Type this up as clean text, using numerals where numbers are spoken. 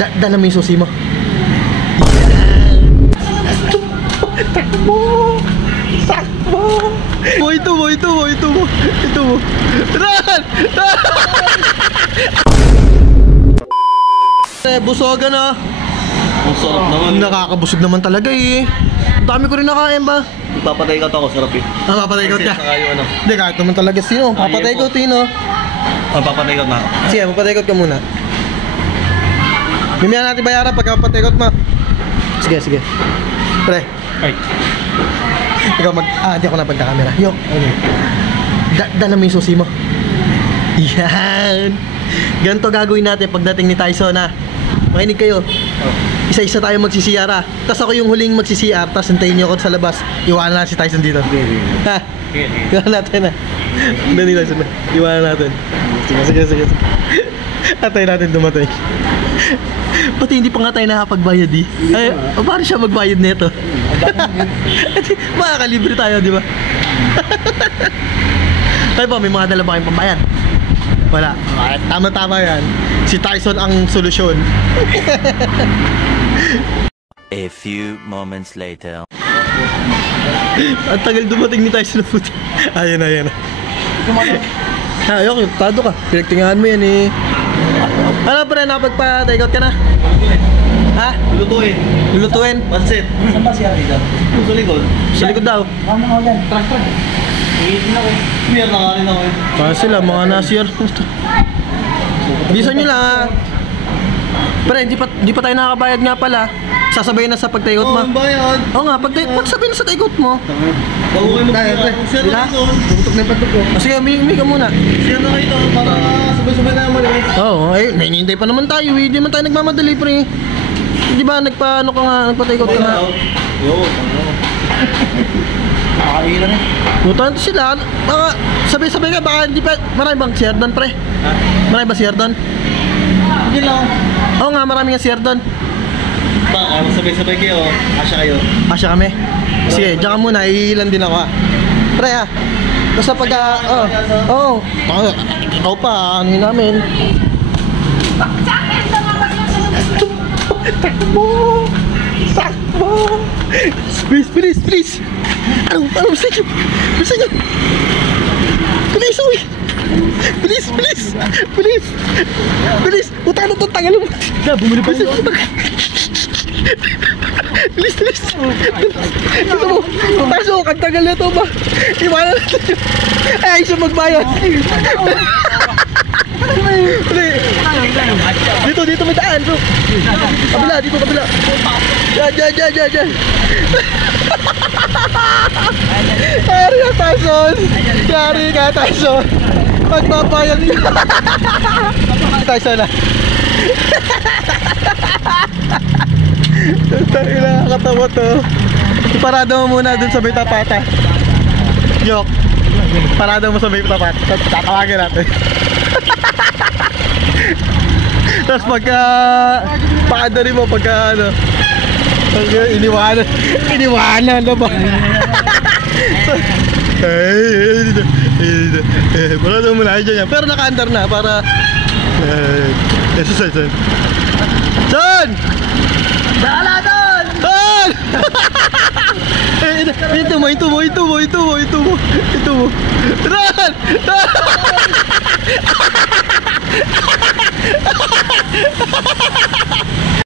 Dala mo yung susi mo. Takbo! Takbo! Ito mo. Run! Busogan ah. Ang sarap naman. Nakakabusog naman talaga eh. Dami ko rin nakain ba? Papatay ka ako, sarap eh. Papatay ko ka. Saka yung ano. Hindi, kahit naman talaga sino. Papatay ko, Tino. Papatay ka na. Sige, papatay ka muna. Mimihan natin bayaran pagka papatay mo. Sige. Pre. Ay. Ikaw hindi ako na pagka-camera. Yo. Dala mo yung susi mo. Yan. Ganito gagawin natin pagdating ni Tyson ha. Makinig kayo. Isa-isa tayo magsisiyar ha. Tapos ako yung huling magsisiyar. Tapos hintayin niyo ako sa labas. Iwanan na si Tyson dito. Ha? Iwanan natin ha. Dali Tyson na. Iwanan natin. Sige. Atay natin dumatay. Pati hindi pa nga tayo nakapagbayad eh. Ay, paano siya magbayad nito? Makakalibre tayo, di ba? Tayo po, may mga dala ba kayong pambayad? Wala. Tama-tama yan. Si Tyson ang solusyon. A few moments later. Ang tagal dumating ni Tyson na puti. Ayan na. Ayok, tado ka. Pinagtingahan mo yan eh. Ano pre, nakapagpa-take out ka na? Ha? Lulutuin? Pansit. Saan ba siya dito? Sa likod. Sa likod daw. Ano ako dyan? Trak. Hihidin ako. Meron na nga rin ako eh. Para sila, mga nasir. Bisa nyo lang ha. Pre, di pa tayo nakakabayad nga pala. Sasabayin na sa pag-take out mo. Oo, ang bayad. Oo nga, pagsabihin na sa take out mo. Bago kayo mag-take. Share na kayo doon. Tutok na yung patok ko. Sige, may ka muna. Share na kayo doon para sabay-sabay na naman eh. Oo, nahinihintay pa naman tayo eh. Di man tayo nagmamadali pre. Di ba nagpa-ano ka nga, nagpa-take out ka nga. Yun, nakakailan eh. Butuhan sila, baka sabay-sabay ka, baka hindi pa, marami bang share doon pre? Ha? Marami ba share doon? Hindi lang. Oo nga, marami nga share doon. Baka sabay-sabay kayo, asya kayo. Asya kami. Sige, diyan ka muna, iilan din ako ha. Pre ha. Basta pagka, ikaw pa, ano yun namin. Takbo! Please! Ano, basta nyo? Please! Utang na itong tagal mo! Bumili pa siya! Please! Ito mo! Pasok! Ang tagal na ito ba? Iwanan natin! Ay, siya magbayad! Dito may daan bro! Kabila! Diyan! Yari ka Tyson! Magbabayad ka! Tyson na! Nakakatawa to. Iparada mo muna dun sa may tapata. Yok. Parada mo sa may tapata. Tatawagin natin. Tapos pagka paadari mo pagka ano, iniwanan na ba? Parada mo muna dyan yan. Pero naka-under na para Son! Dala doon! Son! Ito mo. Run!